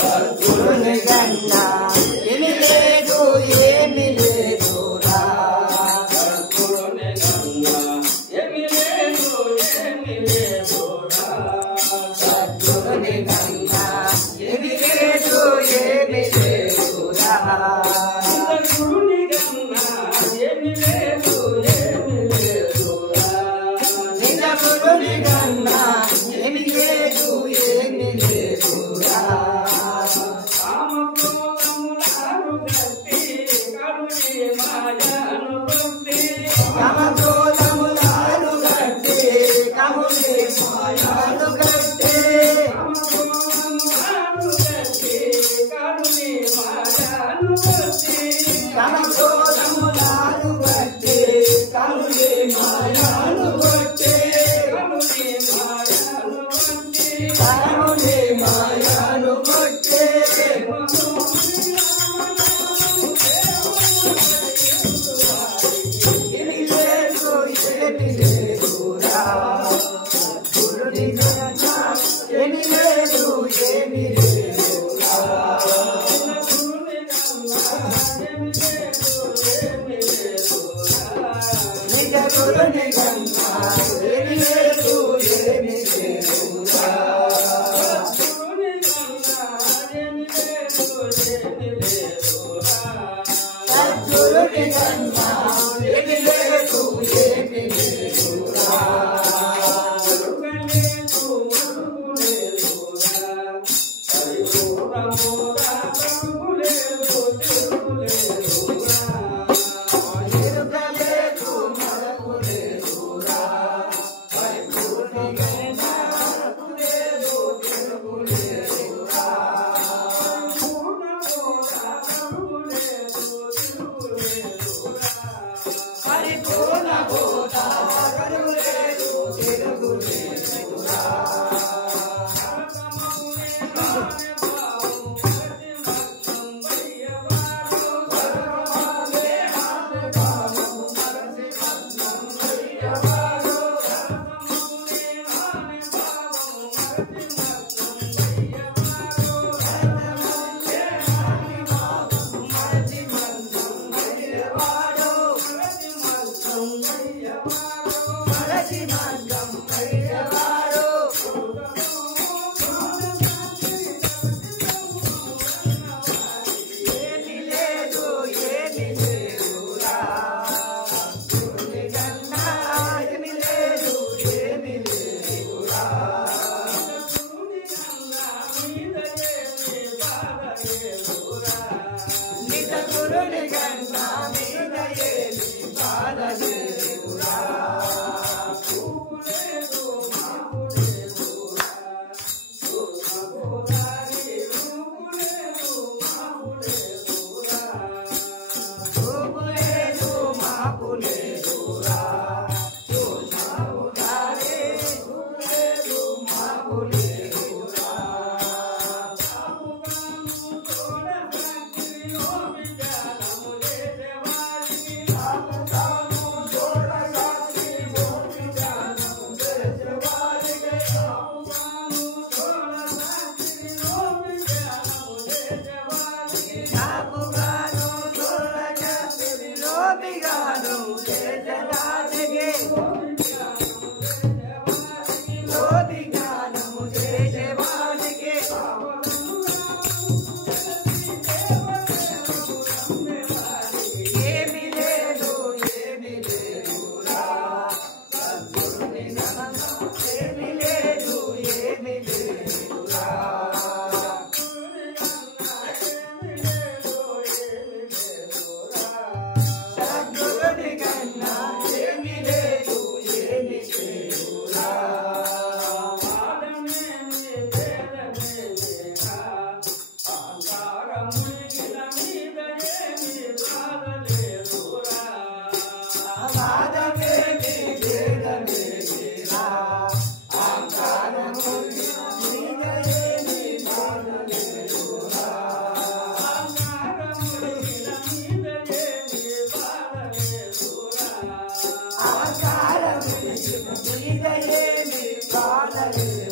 సద్గురుని కన్నా ఏమి లేదు ఏమి లేదురా సద్గురుని కన్నా ఏమి లేదు ఏమి లేదురా సద్గురుని కన్నా ఏమి లేదు ఏమి లేదురా సద్గురుని కన్నా ఏమి లేదు ఏమి లేదురా సద్గురుని కన్నా ఏమి లేదు ఏమి లేదురా కామక్రోధములను గట్టి కముని మాయను గట్టి కామక్రోధములను గట్టి కముని మాయను గట్టి కముని మాయను గట్టి ఏమి లేదు ఏమి లేదురా సద్గురుని కన్నా ఏమి లేదు ఏమి లేదురా నిజ గురుని కన్నా ఏమి లేదు ఏమి లేదురా సద్గురుని కన్నా ఏమి లేదు ఏమి లేదురా ఎరుకలేదు మనకు లేదురా పరిపూర్ణి కన్నా మనకు లేదు తెలుగు లేదురా పరిపూర్ణ బోధ కరువు లేదు తెలుగు లేదురా ఏమి లేదు ఏమి లేదురా సద్గురుని కన్నా ఏమి లేదు ఏమి లేదురా నిజ గురుని కన్నా మీద ఏమి బాధ లేదురా చూపు లేదు మాపు లేదురా చూసావు దారి లేదు బాలలేదు